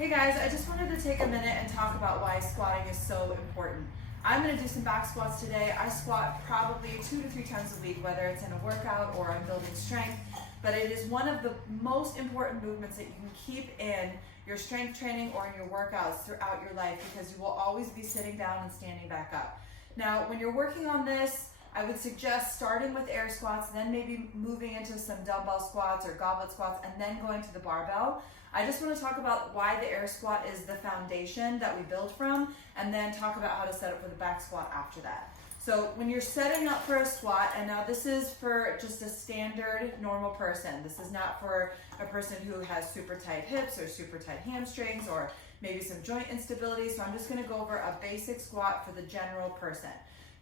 Hey guys, I just wanted to take a minute and talk about why squatting is so important. I'm going to do some back squats today. I squat probably 2 to 3 times a week, whether it's in a workout or I'm building strength, but it is one of the most important movements that you can keep in your strength training or in your workouts throughout your life, because you will always be sitting down and standing back up. Now, when you're working on this, I would suggest starting with air squats, then maybe moving into some dumbbell squats or goblet squats, and then going to the barbell. I just want to talk about why the air squat is the foundation that we build from, and then talk about how to set up for the back squat after that. So when you're setting up for a squat, and now this is for just a standard normal person. This is not for a person who has super tight hips or super tight hamstrings or maybe some joint instability. So I'm just going to go over a basic squat for the general person.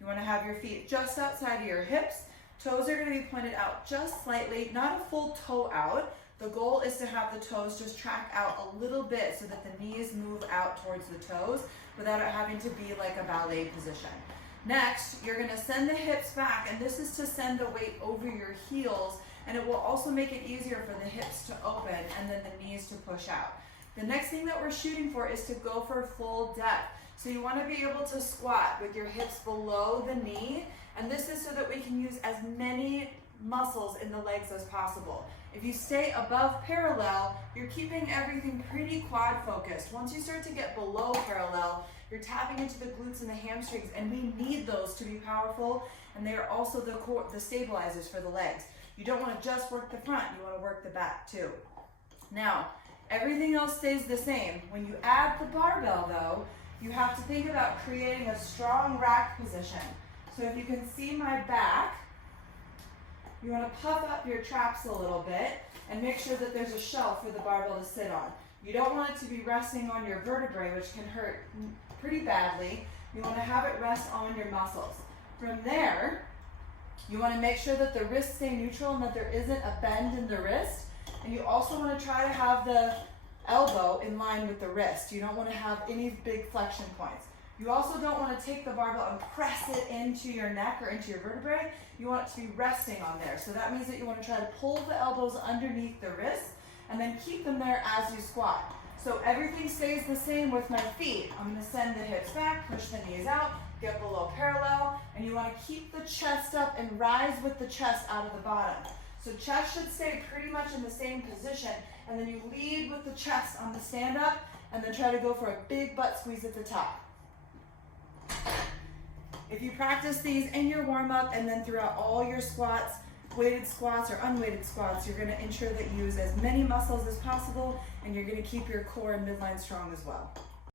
You want to have your feet just outside of your hips. Toes are going to be pointed out just slightly, not a full toe out. The goal is to have the toes just track out a little bit so that the knees move out towards the toes without it having to be like a ballet position. Next, you're going to send the hips back, and this is to send the weight over your heels, and it will also make it easier for the hips to open and then the knees to push out. The next thing that we're shooting for is to go for full depth. So you want to be able to squat with your hips below the knee, and this is so that we can use as many muscles in the legs as possible. If you stay above parallel, you're keeping everything pretty quad focused. Once you start to get below parallel, you're tapping into the glutes and the hamstrings, and we need those to be powerful, and they are also the stabilizers for the legs. You don't want to just work the front, you want to work the back too. Now, everything else stays the same. When you add the barbell though, you have to think about creating a strong rack position. So if you can see my back, you want to puff up your traps a little bit and make sure that there's a shelf for the barbell to sit on. You don't want it to be resting on your vertebrae, which can hurt pretty badly. You want to have it rest on your muscles. From there, you want to make sure that the wrists stay neutral and that there isn't a bend in the wrist. And you also want to try to have the elbow in line with the wrist. You don't want to have any big flexion points. You also don't want to take the barbell and press it into your neck or into your vertebrae. You want it to be resting on there. So that means that you want to try to pull the elbows underneath the wrists and then keep them there as you squat. So everything stays the same with my feet. I'm going to send the hips back, push the knees out, get below parallel, and you want to keep the chest up and rise with the chest out of the bottom. So chest should stay pretty much in the same position, and then you lead with the chest on the stand up, and then try to go for a big butt squeeze at the top. If you practice these in your warm-up and then throughout all your squats, weighted squats or unweighted squats, you're going to ensure that you use as many muscles as possible, and you're going to keep your core and midline strong as well.